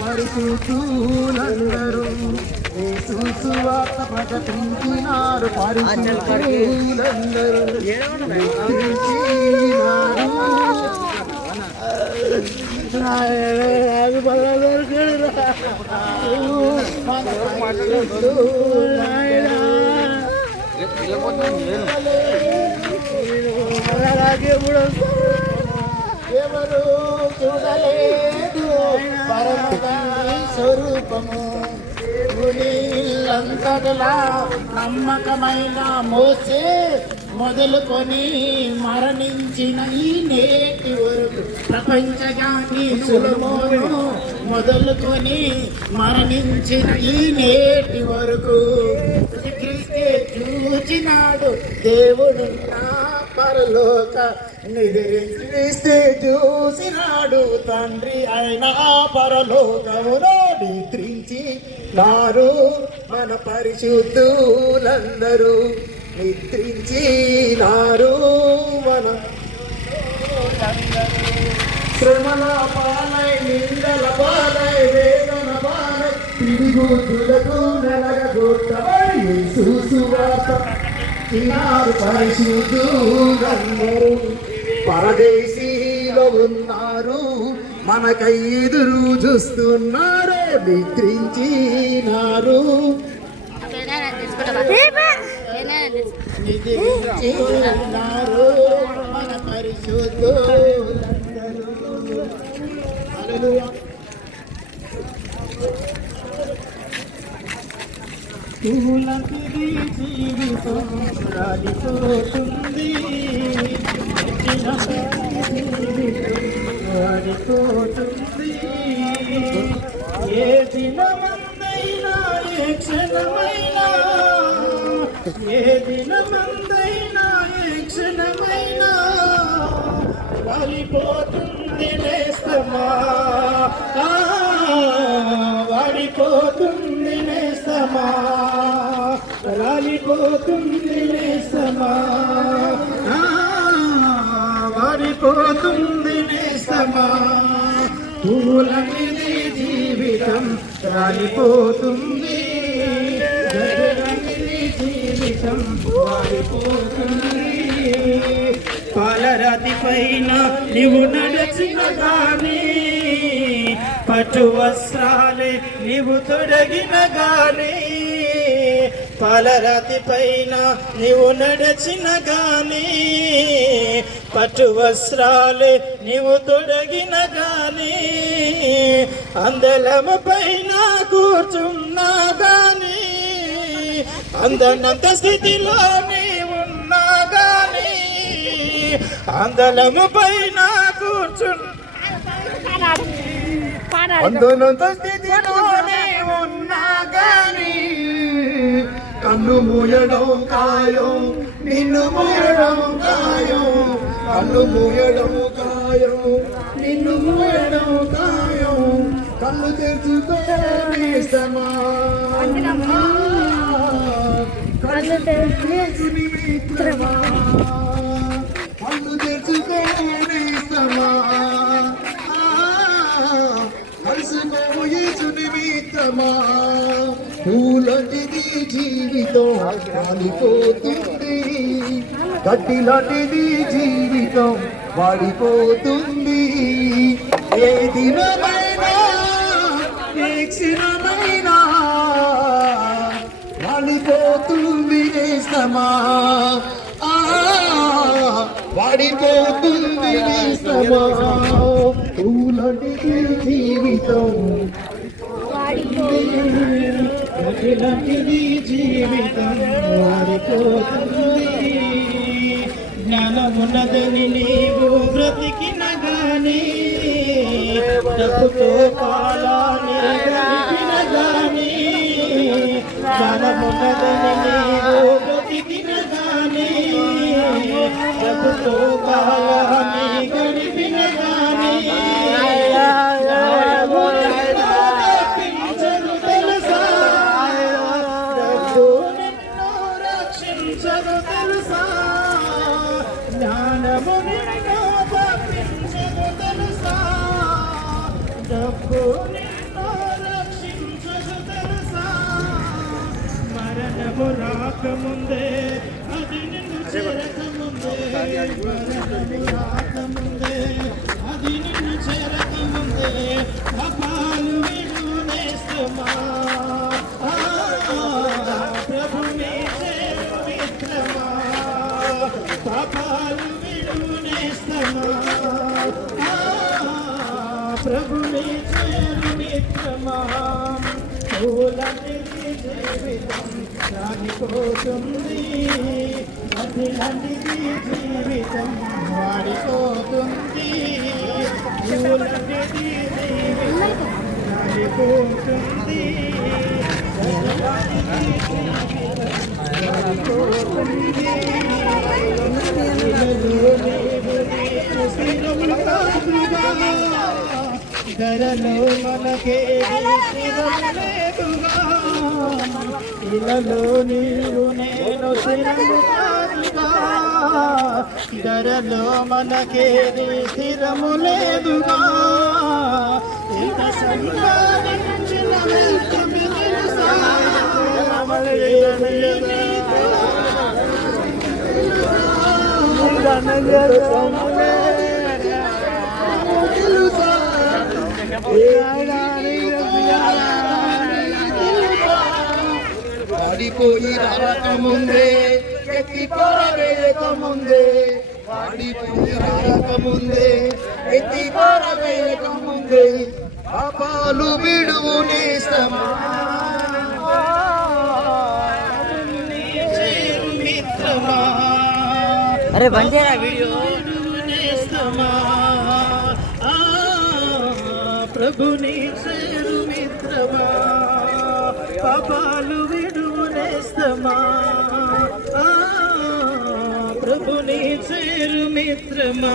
పరిశుద్ధులందరూ సువార్త ప్రకటించినారు. పరిశుద్ధులందరూ ఎవరు చూడలేదు పరమతండ్రి స్వరూపము. అంతటలా నమ్మకమైన మోసే మొదలుకొని మరణించిన ఈ నేటి వరకు ప్రపంచగాని సులభోను మొదలుకొని మరణించిన ఈ నేటి వరకు క్రీస్తే చూచినాడు దేవుడు నా పరలోక నిద్రిస్తే చూసినాడు తండ్రి అయిన పరలోకములో నిద్రించి నారు మన పరిశుద్ధులందరూ నిద్రించినారు. మన శ్రమల పాలై నిందల పాలై వేదన పాలై తిరుగుతులకు నలగొట్టబడి సువార్త తినారు. పరిశుద్ధులందరూ పరదేశీలో ఉన్నారు, మనకై ఎదురు చూస్తున్నారు, నిద్రించినారు. మన పరిశుద్ధులందరూ పూలకి జీవితం రాలిపోతుంది, రాలిపోతుంది. ఏ దినమందైనా ఏ క్షణమైనా, ఏ దినమందైనా ఏ క్షణమైనా రాలిపోతుంది నేస్తమా, వాడిపోతుంది నేస్తమా, రాలిపోతుంది నేస్తమా, వాడిపోతుంది నేస్తమా. పూల మీద జీవితం రాలిపోతుంది, జీవితం వాడిపోతుంది. పాలరాతి పైన నీవు నడచిన గాని, పట్టు వస్త్రాలే నీవు తొడగిన గాని, పాలరాతి పైన నీవు నడచిన గాని, పట్టు వస్త్రాలే నీవు తొడగిన గాని, అందలము పైన కూర్చున్నా గాని, అందనంత స్థితిలో నీవున్నా గాని, అందలము పైన కూర్చున్నా, అందనంత స్థితిలో నీవున్నా గాని, కన్ను మూయడం ఖాయం, నిన్ను మూయడం ఖాయం, కన్ను మూయడం ఖాయం, నిన్ను మూయడం ఖాయం. కన్ను తెరుచుకోని సమా, కన్ను తెరుచుకోని మిత్రమా, కన్ను తెరుచుకోని సమా, కలిసిపోయేచుని మిత్రమా. పూలంటిది జీవితం వాడిపోతుంది, గడ్డిలాంటిది జీవితం వాడిపోతుంది. ఏ దినమైనా ఏ క్షణమైనా వాడిపోతుంది నేస్తమా, వాడిపోతుంది నేస్తమా. పూలంటిది జీవితం వాడిపోతుంది, జీవితం వాడిపోతుంది. జ్ఞానమున్నదని నీవు బ్రతికిన గాని, డబ్బుతో కాలాన్ని గడిపిన గాని, జ్ఞానమున్నదని నీవు బ్రతికిన గాని, డబ్బుతో కాలాన్ని గడిపిన గాని, జ్ఞానము నిన్ను తప్పించదు మరణము రాకముందే అది నిన్ను చేరకముందే మరణము రాకముందే అది నిన్ను చేరకముందే పాపాలు విడునేస్తమా ప్రభు నీ చేరు మిత్రమా పాపాలు విడునేస్తమా ప్రభు నీ చేరు మిత్రమా పూలనిది జీవితం రానిపోతుంది అదిలాంటిది జీవితం వాడిపోతుంది పూలనిది జీవితం రానిపోతుంది ధరలో మనకే స్థిరములేదుగా ఇలలో నీవు నేను స్థిరము కాదుగా ధరలో మనకే స్థిరము లేదుగా ఇంత సంపాదించిన వాడిపోయి రాకముందే ఎత్తి పారవేయకముందే వాడిపోయి రాకముందే ఎత్తి పారవేయకముందే పాపాలు విడువు నేస్తమా మిత్రమా అరే బందేరా వీడియో నేస్తమా ప్రభుని చేరు మిత్రమా పాపాలు విడువు నేస్తమా ప్రభుని చేరు మిత్రమా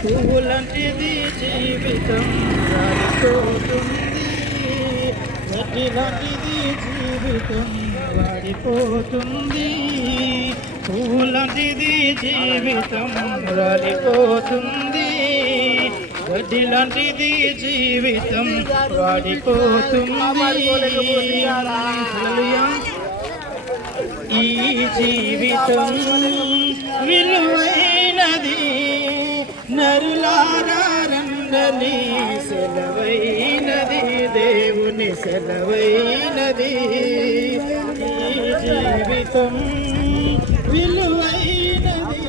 పువ్వులంటిది జీవితం వాడిపోతుంది గడ్డిలాంటిది జీవితం వాడిపోతుంది పువ్వులంటిది జీవితం వాడిపోతుంది గడ్డిలాంటిది జీవితం వాడిపోతుంది ఈ జీవితం విలువైనది నరులారా రంగని సెలవైనది దేవుని సెలవైనది ఈ జీవితం విలువైనది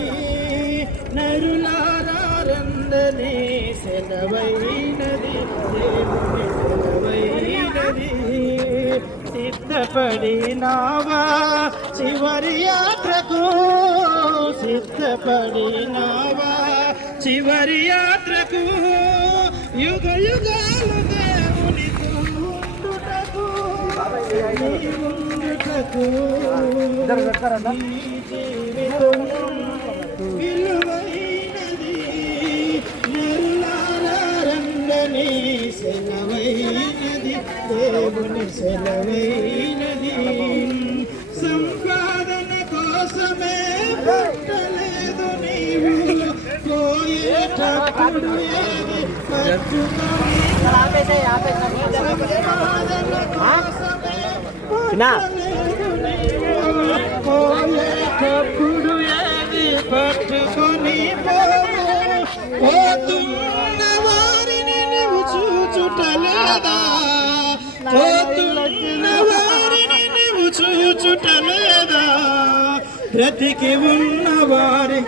నరులారా రంగని సెలవైనది దేవుని సెలవైనది సిద్ధపడినావా చివరి యాత్రకు సిద్ధపడినావా చివరి యాత్రకు యుగ యుగాలు దేవునితో ఉండుటకు జీవితం విలువైనది నరులారా రంగని సెలవైనది దేవుని సెలవైనది సంపాదన కోసమే పట్టలేదు నీవు పోయేటప్పుడు ఏది పట్టుకొని సంపాదన కోసమే పట్టలేదు నీవు పోయేటప్పుడు ఏది పట్టుకొని పోతున్న వారిని నువ్వు చూచుటలేదా పోతున్న వారిని నువ్వు చూచుటలేదా బ్రతికి ఉన్న వారి